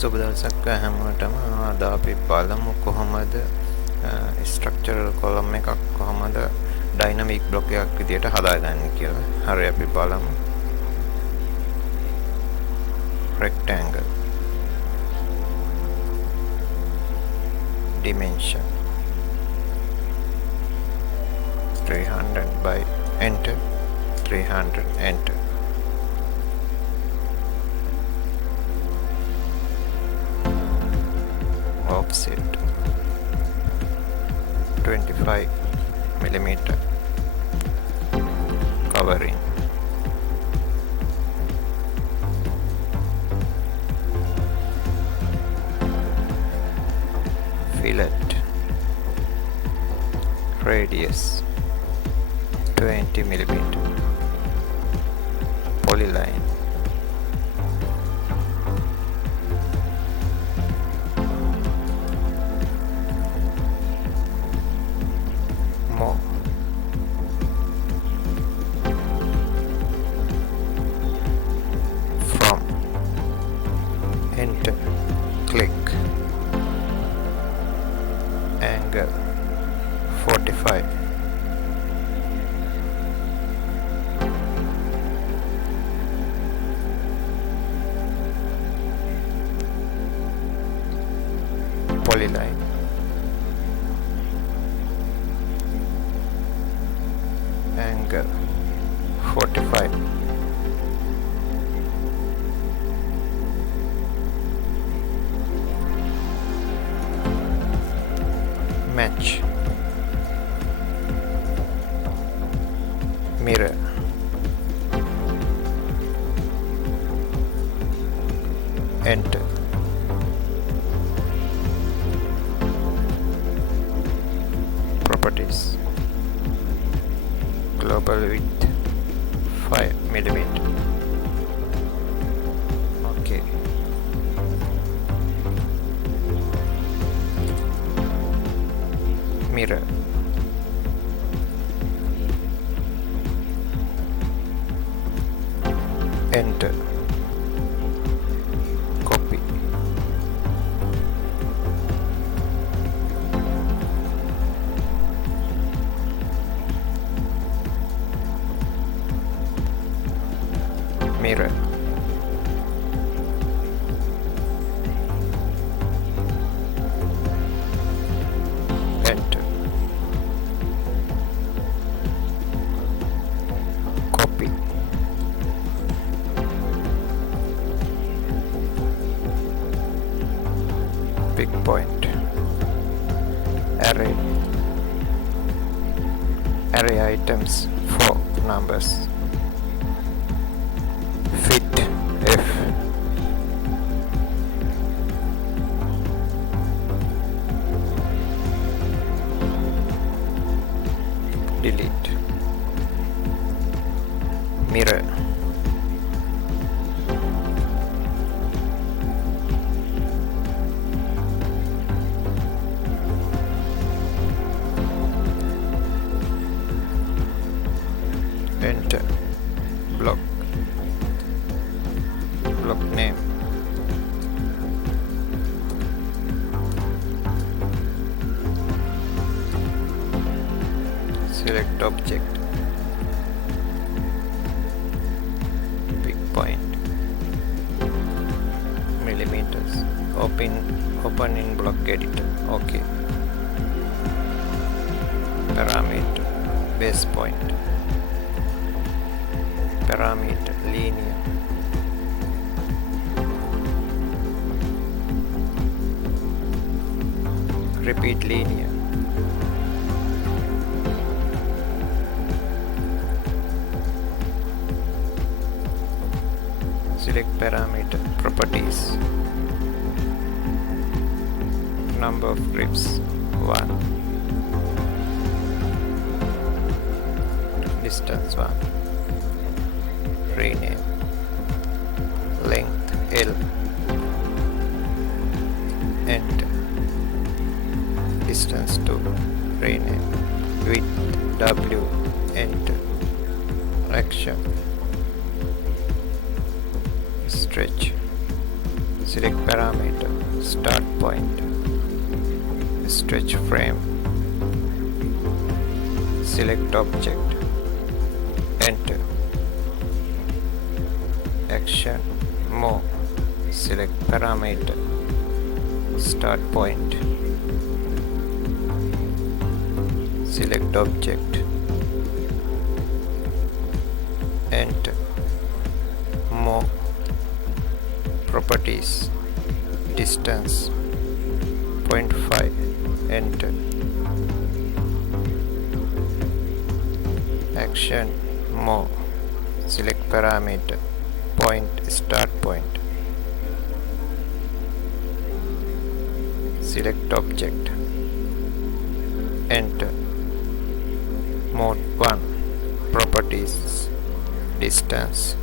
සුබ දවසක් හැමෝටම. අද අපි බලමු කොහොමද ස්ට්‍රක්චරල් කොලම් එකක් කොහොමද ඩයිනමික් බ්ලොක් එකක් විදියට හදාගන්නේ කියලා. හරි, අපි බලමු. rectangle dimension 300 by enter 300 enter. Offset 25 millimeter. Covering fillet radius 20 millimeter. Polyline more from enter click angle 45 polyline angle 45 match mirror enter properties global width 5 millimeter. Okay, mirror enter copy mirror enter copy big point array items 4 numbers fit F delete mirror enter block name select object big point millimeters open in block editor. Okay, parameter base point parameter linear repeat linear select parameter properties number of grips 1 distance 1 rename length L enter distance 2 rename width W enter action stretch select parameter, start point, stretch frame, select object, enter, action, move, select parameter, start point, select object, enter, move, properties, distance 0.5, enter, action, move, select parameter, point, start point, select object, enter, mode 1, properties, distance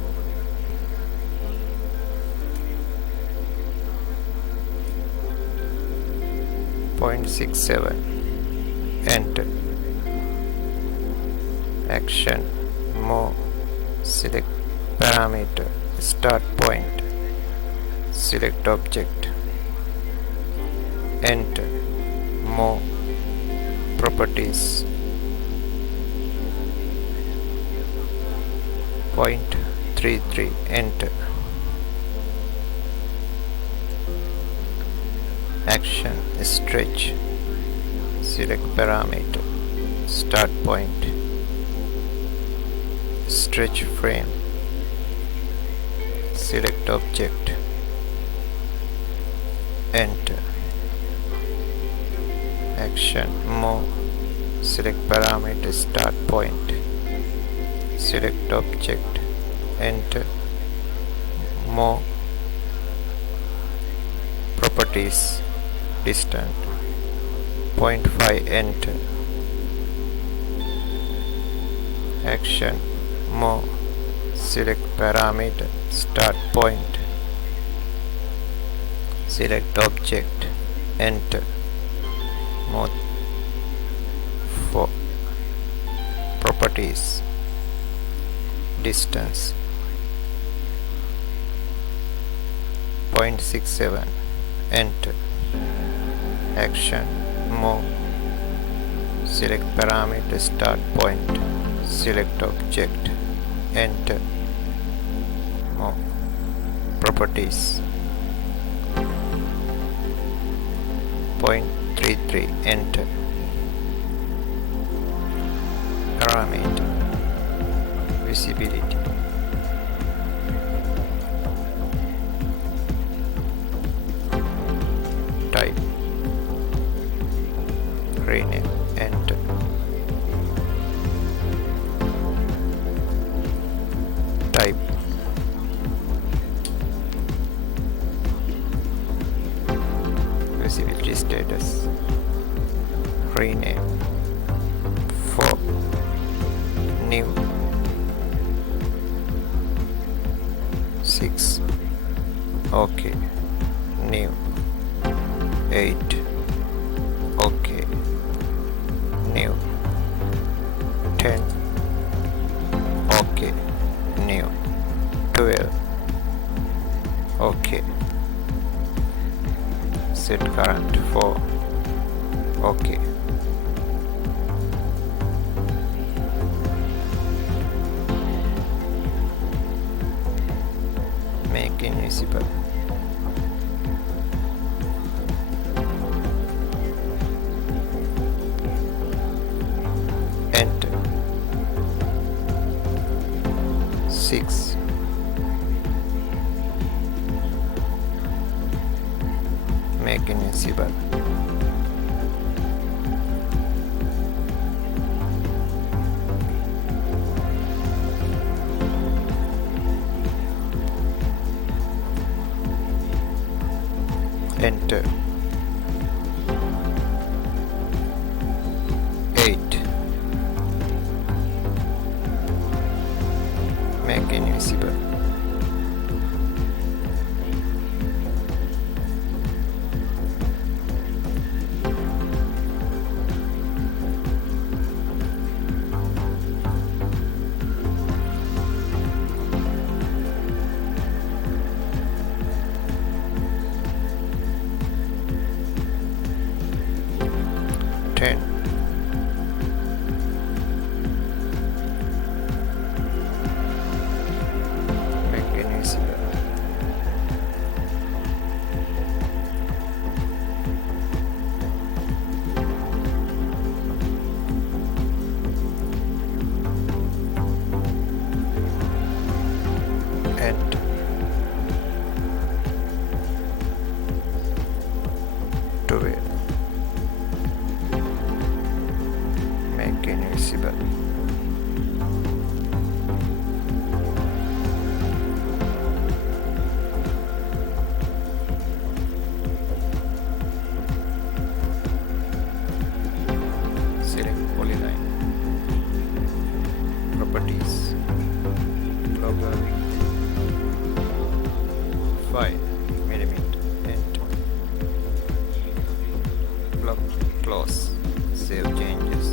0.67, enter, action, move, select parameter, start point, select object, enter, move, properties 0.33, enter, action, stretch, select parameter, start point, stretch frame, select object, enter, action, move, select parameter, start point, select object, enter, move, properties, distance 0.5, enter, action, move, select parameter, start point, select object, enter, move, for properties, distance 0.67, enter, action, move, select parameter, start point, select object, enter, move, properties 0.33, enter, parameter, visibility, type, rename, enter, type, visibility status, rename, for new 6, okay, new 8, okay, new 10, okay, new 12, okay, set current 4, okay, make invisible, enter, 6, make invisible, enter, 8, make invisible, invisible. Select polyline, properties, global width 5 millimeter, enter. Block close, save changes.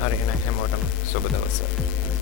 හරි එහෙනම් හැමෝටම සුබ දවසක්.